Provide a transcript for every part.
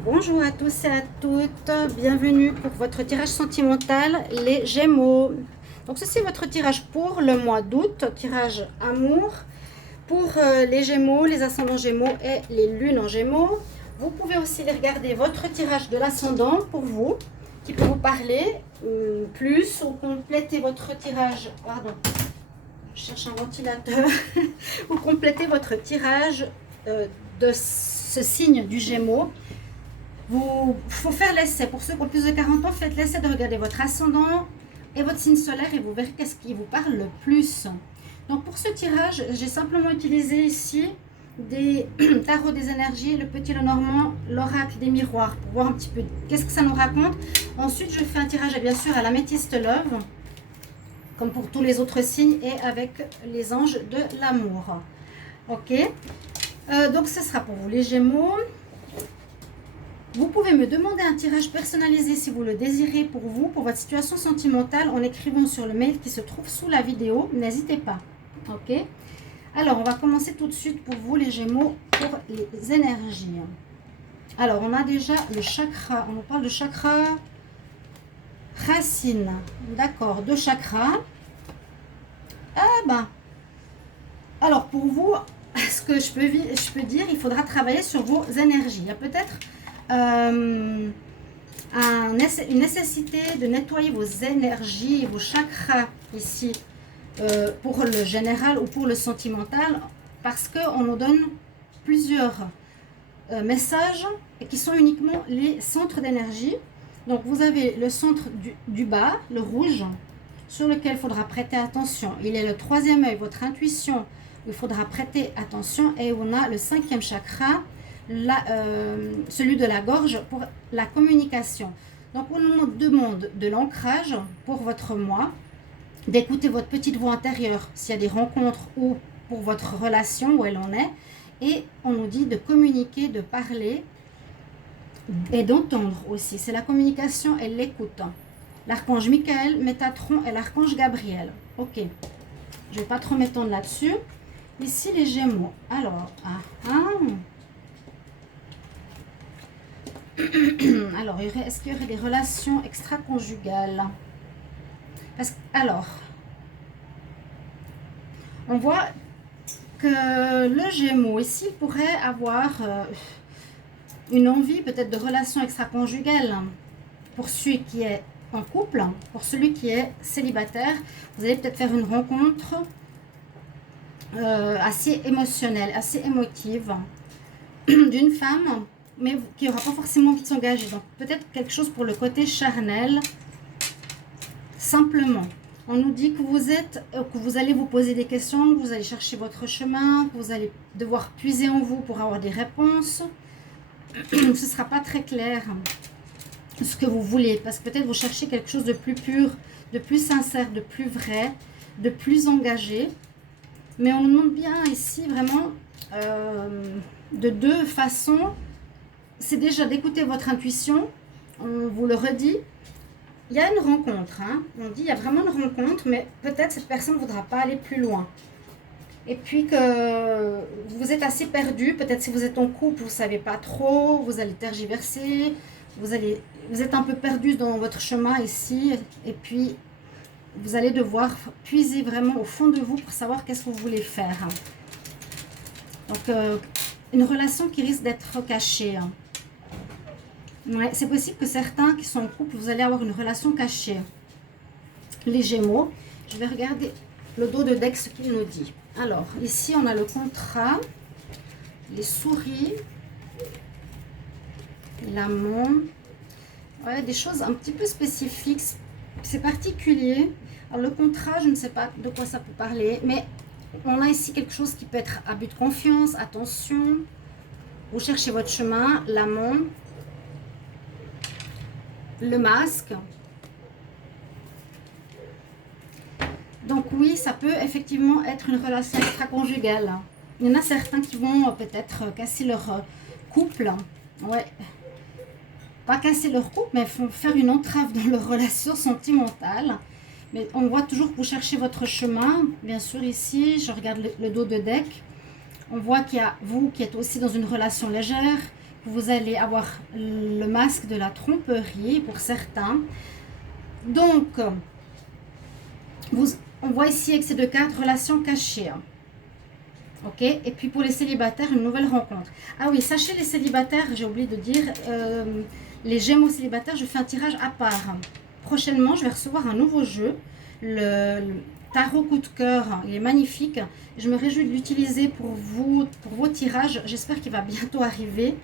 Bonjour à tous et à toutes, bienvenue pour votre tirage sentimental, les Gémeaux. Donc ceci est votre tirage pour le mois d'août, tirage amour, pour les Gémeaux, les ascendants Gémeaux et les lunes en Gémeaux. Vous pouvez aussi les regarder votre tirage de l'ascendant pour vous, qui peut vous parler plus, ou compléter votre tirage, pardon, je cherche un ventilateur, ou compléter votre tirage de ce signe du Gémeaux. Il faut faire l'essai. Pour ceux qui ont plus de 40 ans, faites l'essai de regarder votre ascendant et votre signe solaire et vous verrez qu'est-ce qui vous parle le plus. Donc pour ce tirage, j'ai simplement utilisé ici des tarots des énergies, le petit Lenormand, l'oracle des miroirs, pour voir un petit peu qu'est-ce que ça nous raconte. Ensuite, je fais un tirage bien sûr à l'améthyste love, comme pour tous les autres signes, et avec les anges de l'amour. Ok, donc ce sera pour vous les Gémeaux. Vous pouvez me demander un tirage personnalisé si vous le désirez pour vous, pour votre situation sentimentale, en écrivant sur le mail qui se trouve sous la vidéo. N'hésitez pas. Ok. Alors, on va commencer tout de suite pour vous, les Gémeaux, pour les énergies. Alors, on a déjà le chakra. On parle de chakra racine. D'accord, deux chakras. Ah ben. Alors, pour vous, ce que je peux dire, il faudra travailler sur vos énergies. Il y a peut-être une nécessité de nettoyer vos énergies, vos chakras ici, pour le général ou pour le sentimental, parce qu'on nous donne plusieurs messages qui sont uniquement les centres d'énergie. Donc vous avez le centre du bas, le rouge, sur lequel il faudra prêter attention. Il est le troisième œil, votre intuition, il faudra prêter attention. Et on a le cinquième chakra, celui de la gorge, pour la communication. Donc on nous demande de l'ancrage pour votre mois, d'écouter votre petite voix intérieure s'il y a des rencontres ou pour votre relation où elle en est, et on nous dit de communiquer, de parler et d'entendre aussi. C'est la communication et l'écoute. L'archange Michael, Métatron et l'archange Gabriel. Ok, je vais pas trop m'étendre là-dessus. Ici les Gémeaux. Alors, alors, est-ce qu'il y aurait des relations extra-conjugales? Alors, on voit que le Gémeaux ici pourrait avoir une envie peut-être de relations extra-conjugales pour celui qui est en couple. Pour celui qui est célibataire, vous allez peut-être faire une rencontre assez émotionnelle, assez émotive d'une femme, mais qui n'aura pas forcément envie de s'engager. Donc peut-être quelque chose pour le côté charnel. Simplement, on nous dit que vous allez vous poser des questions, que vous allez chercher votre chemin, que vous allez devoir puiser en vous pour avoir des réponses. Ce ne sera pas très clair ce que vous voulez, parce que peut-être vous cherchez quelque chose de plus pur, de plus sincère, de plus vrai, de plus engagé. Mais on nous demande bien ici vraiment de deux façons. C'est déjà d'écouter votre intuition, on vous le redit. Il y a une rencontre, hein. On dit il y a vraiment une rencontre, mais peut-être cette personne ne voudra pas aller plus loin. Et puis que vous êtes assez perdu, peut-être si vous êtes en couple, vous ne savez pas trop, vous allez tergiverser, vous êtes un peu perdu dans votre chemin ici, et puis vous allez devoir puiser vraiment au fond de vous pour savoir qu'est-ce que vous voulez faire. Donc, une relation qui risque d'être cachée. Ouais, c'est possible que certains qui sont en couple, vous allez avoir une relation cachée. Les Gémeaux, je vais regarder le dos de deck, ce qu'il nous dit. Alors, ici, on a le contrat, les souris, l'amant. Ouais, des choses un petit peu spécifiques. C'est particulier. Alors, le contrat, je ne sais pas de quoi ça peut parler, mais on a ici quelque chose qui peut être abus de confiance, attention. Vous cherchez votre chemin, l'amant. Le masque. Donc oui, ça peut effectivement être une relation extra-conjugale. Il y en a certains qui vont peut-être casser leur couple. Ouais. Pas casser leur couple, mais font faire une entrave dans leur relation sentimentale. Mais on voit toujours que vous cherchez votre chemin. Bien sûr, ici, je regarde le dos de deck. On voit qu'il y a vous qui êtes aussi dans une relation légère, vous allez avoir le masque de la tromperie pour certains. Donc, on voit ici avec ces deux cartes, relation cachée. Ok, et puis pour les célibataires, une nouvelle rencontre. Ah oui, sachez les célibataires, j'ai oublié de dire, les Gémeaux célibataires, je fais un tirage à part. Prochainement, je vais recevoir un nouveau jeu, le tarot coup de cœur. Il est magnifique. Je me réjouis de l'utiliser pour vous, pour vos tirages. J'espère qu'il va bientôt arriver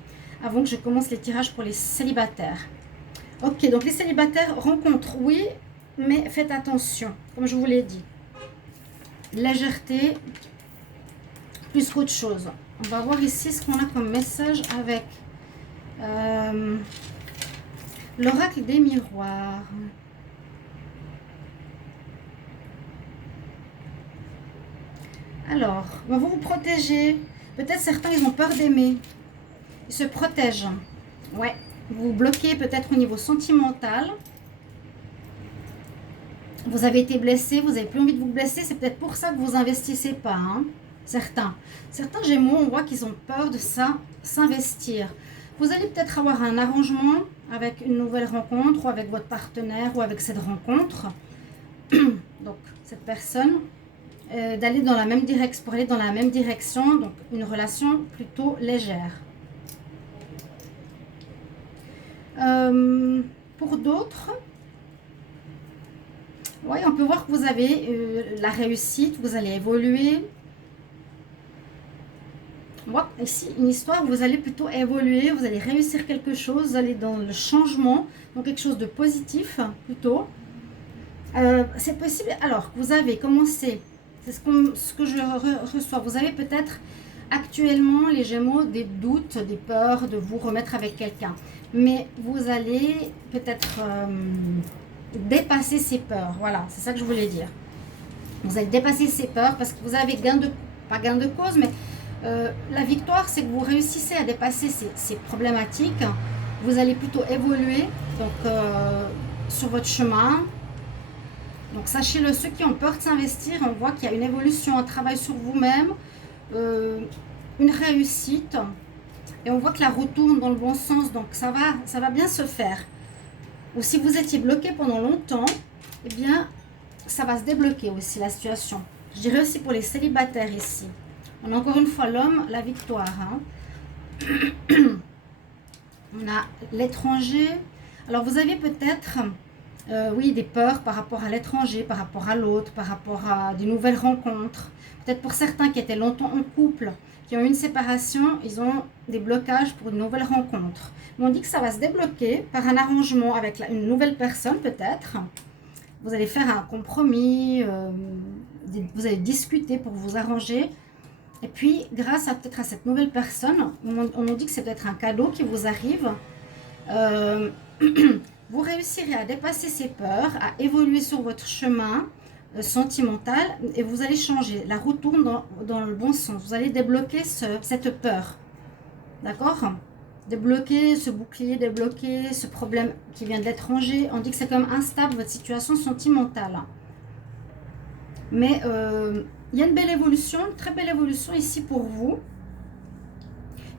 avant que je commence les tirages pour les célibataires. Ok, donc les célibataires, rencontre, oui, mais faites attention, comme je vous l'ai dit. Légèreté, plus qu'autre chose. On va voir ici ce qu'on a comme message avec l'oracle des miroirs. Alors, on va vous protéger. Peut-être certains, ils ont peur d'aimer. Ils se protègent. Ouais, vous vous bloquez peut-être au niveau sentimental. Vous avez été blessé, vous n'avez plus envie de vous blesser. C'est peut-être pour ça que vous investissez pas, hein. Certains Gémeaux, on voit qu'ils ont peur de ça, s'investir. Vous allez peut-être avoir un arrangement avec une nouvelle rencontre ou avec votre partenaire ou avec cette rencontre. Donc, cette personne, d'aller dans la même direction, pour aller dans la même direction, donc une relation plutôt légère. Pour d'autres, ouais, on peut voir que vous avez la réussite, vous allez évoluer. Moi, ici, une histoire où vous allez plutôt évoluer, vous allez réussir quelque chose, vous allez dans le changement, donc quelque chose de positif plutôt. C'est possible, alors que vous avez commencé, c'est ce que je reçois, vous avez peut-être actuellement, les Gémeaux, des doutes, des peurs de vous remettre avec quelqu'un. Mais vous allez peut-être dépasser ces peurs, voilà, c'est ça que je voulais dire. Vous allez dépasser ces peurs parce que vous avez pas gain de cause, mais la victoire, c'est que vous réussissez à dépasser ces problématiques. Vous allez plutôt évoluer donc, sur votre chemin. Donc sachez-le, ceux qui ont peur de s'investir, on voit qu'il y a une évolution, un travail sur vous-même, une réussite. Et on voit que la roue tourne dans le bon sens, donc ça va bien se faire. Ou si vous étiez bloqué pendant longtemps, eh bien, ça va se débloquer aussi la situation. Je dirais aussi pour les célibataires ici. On a encore une fois l'homme, la victoire. Hein. On a l'étranger. Alors vous avez peut-être, oui, des peurs par rapport à l'étranger, par rapport à l'autre, par rapport à des nouvelles rencontres. Peut-être pour certains qui étaient longtemps en couple, qui ont eu une séparation, ils ont des blocages pour une nouvelle rencontre. Mais on dit que ça va se débloquer par un arrangement avec une nouvelle personne peut-être. Vous allez faire un compromis, vous allez discuter pour vous arranger. Et puis, grâce à peut-être à cette nouvelle personne, on nous dit que c'est peut-être un cadeau qui vous arrive. Vous réussirez à dépasser ces peurs, à évoluer sur votre chemin sentimental et vous allez changer. La roue tourne dans le bon sens. Vous allez débloquer cette peur. D'accord? Débloquer ce bouclier, débloquer ce problème qui vient de l'étranger. On dit que c'est quand même instable votre situation sentimentale. Mais il y a une belle évolution, une très belle évolution ici pour vous.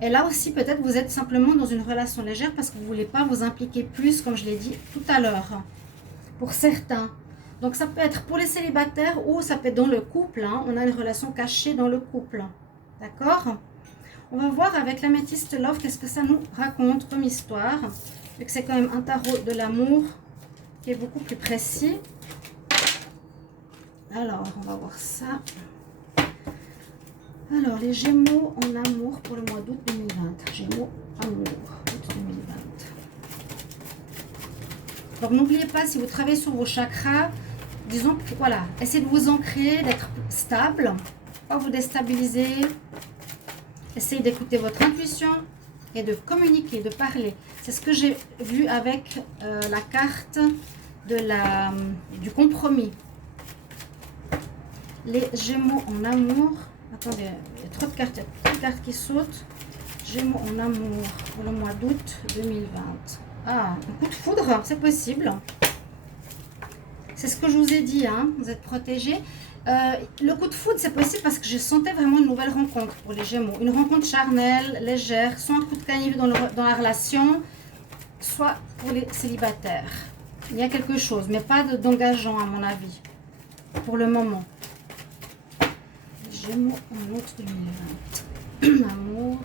Et là aussi, peut-être vous êtes simplement dans une relation légère parce que vous ne voulez pas vous impliquer plus, comme je l'ai dit tout à l'heure. Pour certains. Donc ça peut être pour les célibataires ou ça peut être dans le couple. Hein. On a une relation cachée dans le couple. D'accord? On va voir avec l'améthyste Love qu'est-ce que ça nous raconte comme histoire. Vu que c'est quand même un tarot de l'amour qui est beaucoup plus précis. Alors, on va voir ça. Alors, les Gémeaux en amour pour le mois d'août 2020. Gémeaux amour, août 2020. Donc, n'oubliez pas, si vous travaillez sur vos chakras, disons que, voilà, essayez de vous ancrer, d'être stable, pas vous déstabiliser. Essayez d'écouter votre intuition et de communiquer, de parler. C'est ce que j'ai vu avec la carte du compromis. Les Gémeaux en amour. Attendez, il y a trop de cartes, qui sautent. Gémeaux en amour pour le mois d'août 2020. Ah, un coup de foudre, c'est possible. C'est ce que je vous ai dit, hein, vous êtes protégés. Le coup de foudre, c'est possible parce que je sentais vraiment une nouvelle rencontre pour les Gémeaux. Une rencontre charnelle, légère, soit un coup de canif dans la relation, soit pour les célibataires. Il y a quelque chose, mais pas d'engageant à mon avis, pour le moment. Gémeaux en août 2020. Amour.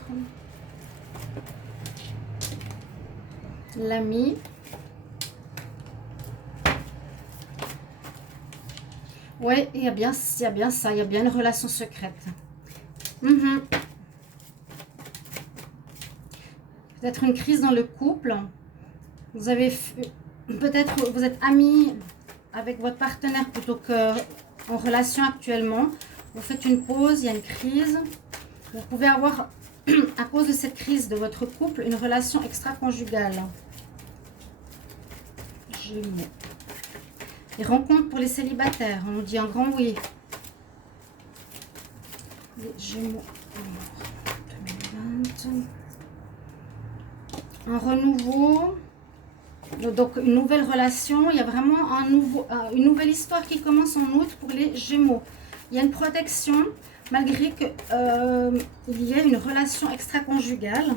L'ami. Ouais, il y a bien ça, il y a bien une relation secrète. Peut-être une crise dans le couple. Vous avez peut-être vous êtes amis avec votre partenaire plutôt que en relation actuellement. Vous faites une pause, il y a une crise. Vous pouvez avoir, à cause de cette crise de votre couple, une relation extra-conjugale. Gémeaux. Les rencontres pour les célibataires, on nous dit un grand oui. Les Gémeaux, 2020. Un renouveau. Donc une nouvelle relation, il y a vraiment une nouvelle histoire qui commence en août pour les Gémeaux. Il y a une protection malgré qu'il y ait une relation extra-conjugale.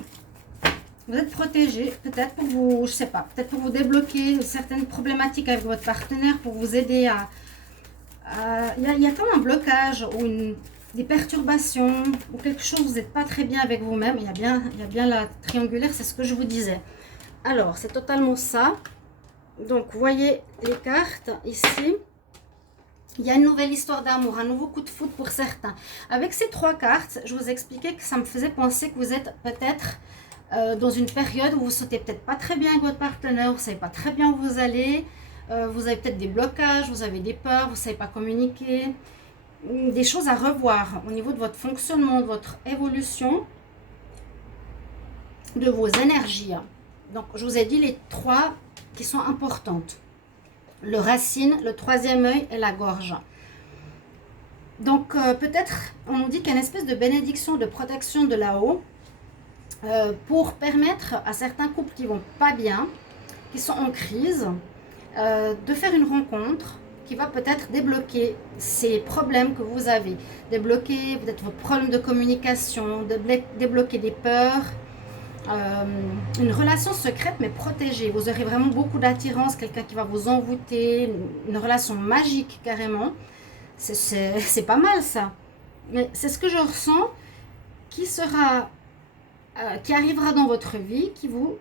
Vous êtes protégé, peut-être pour vous, je sais pas, peut-être pour vous débloquer certaines problématiques avec votre partenaire, pour vous aider à... Il y a comme un blocage ou des perturbations ou quelque chose, vous n'êtes pas très bien avec vous-même. Il y a bien la triangulaire, c'est ce que je vous disais. Alors, c'est totalement ça. Donc, vous voyez les cartes ici. Il y a une nouvelle histoire d'amour, un nouveau coup de foudre pour certains. Avec ces trois cartes, je vous expliquais que ça me faisait penser que vous êtes peut-être dans une période où vous ne sautez peut-être pas très bien avec votre partenaire, vous ne savez pas très bien où vous allez, vous avez peut-être des blocages, vous avez des peurs, vous ne savez pas communiquer, des choses à revoir au niveau de votre fonctionnement, de votre évolution, de vos énergies. Donc, je vous ai dit les trois qui sont importantes. Le racine, le troisième œil et la gorge. Donc, peut-être, on nous dit qu'il y a une espèce de bénédiction, de protection de là-haut pour permettre à certains couples qui vont pas bien, qui sont en crise, de faire une rencontre qui va peut-être débloquer ces problèmes que vous avez. Débloquer peut-être vos problèmes de communication, débloquer des peurs. Une relation secrète mais protégée. Vous aurez vraiment beaucoup d'attirance, quelqu'un qui va vous envoûter, une relation magique carrément. C'est pas mal ça. Mais c'est ce que je ressens qui arrivera dans votre vie, qui vous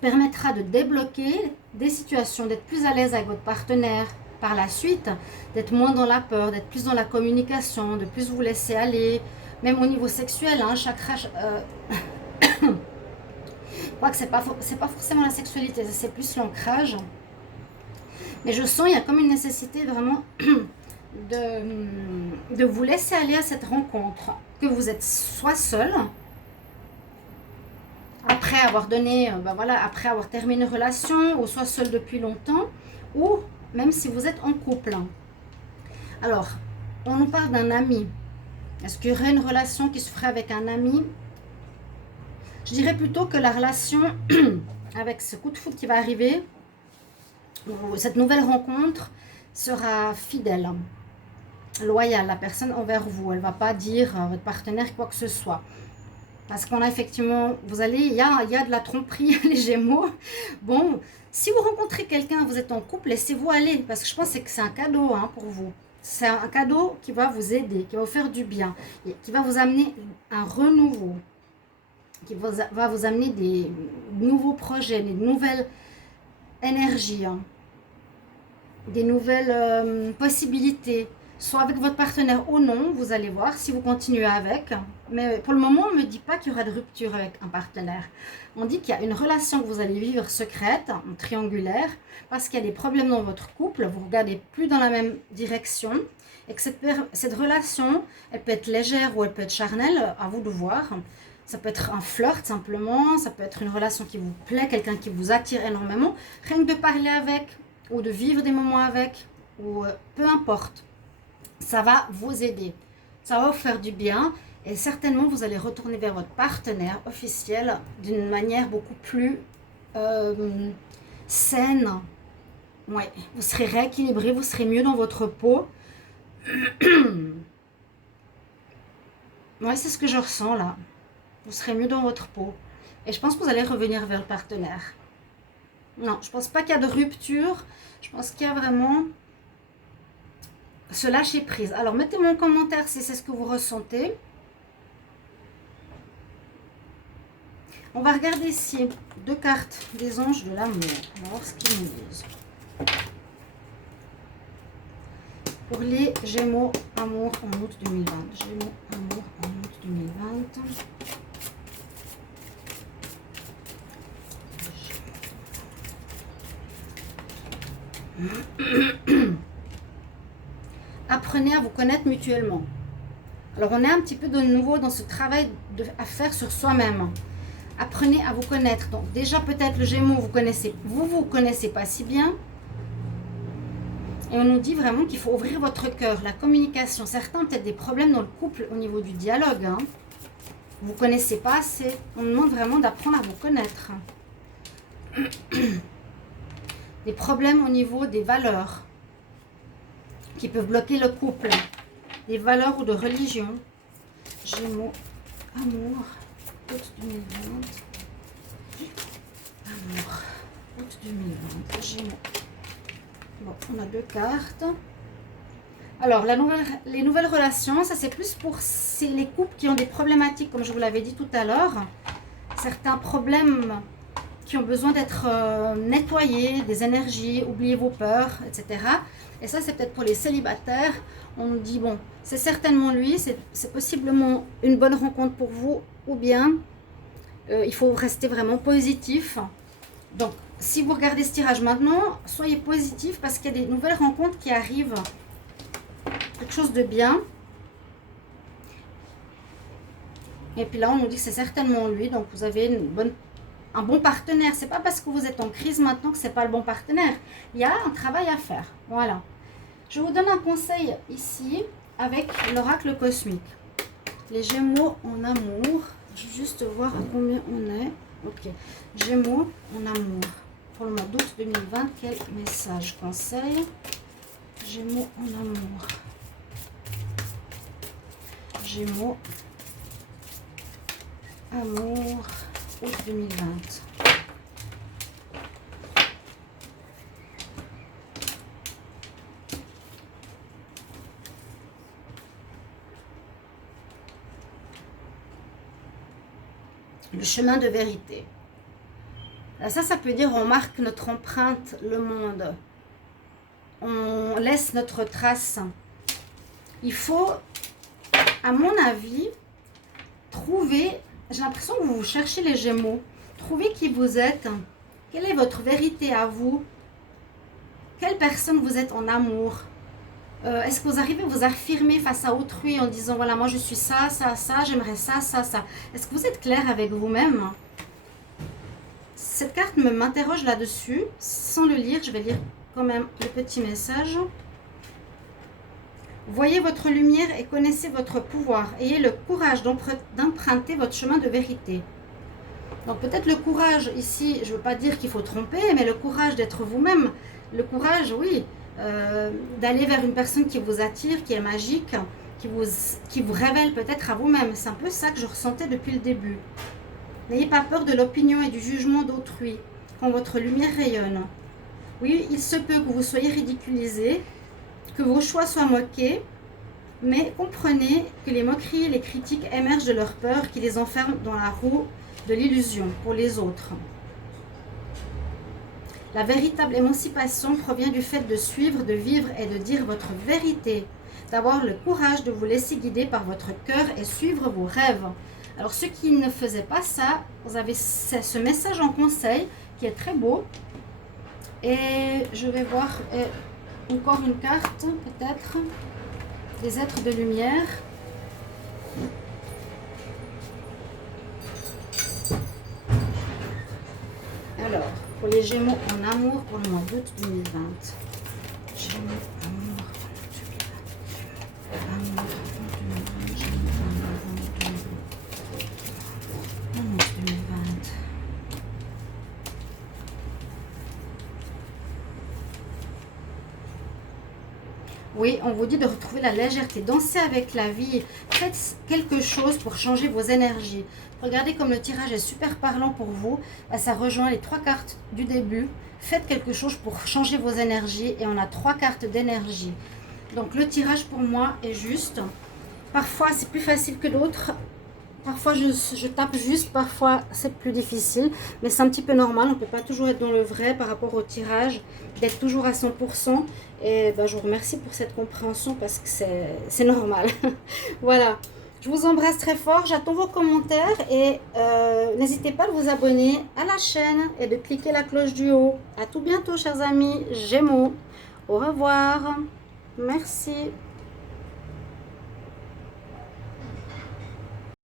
permettra de débloquer des situations, d'être plus à l'aise avec votre partenaire par la suite, d'être moins dans la peur, d'être plus dans la communication, de plus vous laisser aller, même au niveau sexuel, hein, chakra... Je crois que c'est pas forcément la sexualité, c'est plus l'ancrage. Mais je sens, il y a comme une nécessité vraiment de vous laisser aller à cette rencontre. Que vous êtes soit seul, après avoir donné, après avoir terminé une relation, ou soit seul depuis longtemps, ou même si vous êtes en couple. Alors, on nous parle d'un ami. Est-ce qu'il y aurait une relation qui se ferait avec un ami ? Je dirais plutôt que la relation avec ce coup de foudre qui va arriver, cette nouvelle rencontre sera fidèle, loyale, la personne envers vous. Elle ne va pas dire à votre partenaire quoi que ce soit. Parce qu'on a effectivement, il y a de la tromperie, les Gémeaux. Bon, si vous rencontrez quelqu'un, vous êtes en couple, laissez-vous aller. Parce que je pense que c'est un cadeau pour vous. C'est un cadeau qui va vous aider, qui va vous faire du bien, et qui va vous amener un renouveau, qui va vous amener des nouveaux projets, des nouvelles énergies, des nouvelles possibilités, soit avec votre partenaire ou non, vous allez voir si vous continuez avec. Mais pour le moment, on ne me dit pas qu'il y aura de rupture avec un partenaire. On dit qu'il y a une relation que vous allez vivre secrète, triangulaire, parce qu'il y a des problèmes dans votre couple, vous ne regardez plus dans la même direction, et que cette relation, elle peut être légère ou elle peut être charnelle, à vous de voir. Ça peut être un flirt simplement, ça peut être une relation qui vous plaît, quelqu'un qui vous attire énormément. Rien que de parler avec, ou de vivre des moments avec, ou peu importe. Ça va vous aider, ça va vous faire du bien. Et certainement, vous allez retourner vers votre partenaire officiel d'une manière beaucoup plus saine. Ouais, vous serez rééquilibré, vous serez mieux dans votre peau. Ouais, c'est ce que je ressens là. Vous serez mieux dans votre peau. Et je pense que vous allez revenir vers le partenaire. Non, je pense pas qu'il y a de rupture. Je pense qu'il y a vraiment ce lâcher prise. Alors, mettez-moi en commentaire si c'est ce que vous ressentez. On va regarder ici 2 cartes des anges de l'amour. On va voir ce qu'ils nous disent. Pour les Gémeaux, amour en août 2020. Gémeaux, amour en août 2020. Apprenez à vous connaître mutuellement. Alors, on est un petit peu de nouveau dans ce travail à faire sur soi-même. Apprenez à vous connaître. Donc, déjà, peut-être le Gémeaux, vous connaissez pas si bien. Et on nous dit vraiment qu'il faut ouvrir votre cœur, la communication. Certains ont peut-être des problèmes dans le couple au niveau du dialogue. Hein. Vous ne connaissez pas assez. On demande vraiment d'apprendre à vous connaître. Des problèmes au niveau des valeurs qui peuvent bloquer le couple. Des valeurs ou de religion. Gémeaux, amour, août 2020. Amour, août 2020. Gémeaux. Bon, on a 2 cartes. Alors, les nouvelles relations, ça c'est plus pour les couples qui ont des problématiques, comme je vous l'avais dit tout à l'heure. Certains problèmes qui ont besoin d'être nettoyés, des énergies, oubliez vos peurs, etc. Et ça, c'est peut-être pour les célibataires. On nous dit, bon, c'est certainement lui, c'est possiblement une bonne rencontre pour vous, ou bien il faut rester vraiment positif. Donc, si vous regardez ce tirage maintenant, soyez positif parce qu'il y a des nouvelles rencontres qui arrivent. Quelque chose de bien. Et puis là, on nous dit que c'est certainement lui. Donc, vous avez un bon partenaire. C'est pas parce que vous êtes en crise maintenant que c'est pas le bon partenaire. Il y a un travail à faire. Voilà. Je vous donne un conseil ici avec l'oracle cosmique. Les Gémeaux en amour. Je vais juste voir à combien on est. Ok. Gémeaux en amour. Pour le mois d'août 2020, quel message, conseil? Gémeaux en amour. Gémeaux, amour, août 2020. Le chemin de vérité. Ça peut dire on marque notre empreinte, le monde. On laisse notre trace. Il faut, à mon avis, trouver, j'ai l'impression que vous cherchez les Gémeaux, trouvez qui vous êtes, quelle est votre vérité à vous, quelle personne vous êtes en amour. Est-ce que vous arrivez à vous affirmer face à autrui en disant voilà, moi je suis ça, ça, ça, j'aimerais ça, ça, ça. Est-ce que vous êtes clair avec vous-même? Cette carte m'interroge là-dessus. Sans le lire, je vais lire quand même le petit message. Voyez votre lumière et connaissez votre pouvoir. Ayez le courage d'emprunter votre chemin de vérité. Donc peut-être le courage ici, je ne veux pas dire qu'il faut tromper, mais le courage d'être vous-même. Le courage, oui, d'aller vers une personne qui vous attire, qui est magique, qui vous révèle peut-être à vous-même. C'est un peu ça que je ressentais depuis le début. N'ayez pas peur de l'opinion et du jugement d'autrui quand votre lumière rayonne. Oui, il se peut que vous soyez ridiculisé, que vos choix soient moqués, mais comprenez que les moqueries et les critiques émergent de leur peur qui les enferment dans la roue de l'illusion pour les autres. La véritable émancipation provient du fait de suivre, de vivre et de dire votre vérité, d'avoir le courage de vous laisser guider par votre cœur et suivre vos rêves. Alors ceux qui ne faisaient pas ça, vous avez ce message en conseil qui est très beau. Et je vais voir encore une carte peut-être, des êtres de lumière. Alors, pour les Gémeaux en amour pour le mois d'août 2020. Gémeaux, amour, amour, amour 2020. Oui, on vous dit de retrouver la légèreté, danser avec la vie. Faites quelque chose pour changer vos énergies. Regardez comme le tirage est super parlant pour vous. Ça rejoint les 3 cartes du début. Faites quelque chose pour changer vos énergies et on a 3 cartes d'énergie. Donc le tirage pour moi est juste. Parfois c'est plus facile que d'autres. Parfois je tape juste, parfois c'est plus difficile. Mais c'est un petit peu normal, on ne peut pas toujours être dans le vrai par rapport au tirage, d'être toujours à 100%. Et ben, je vous remercie pour cette compréhension parce que c'est normal. Voilà, je vous embrasse très fort, j'attends vos commentaires et n'hésitez pas à vous abonner à la chaîne et de cliquer la cloche du haut. À tout bientôt chers amis Gémeaux, au revoir, merci.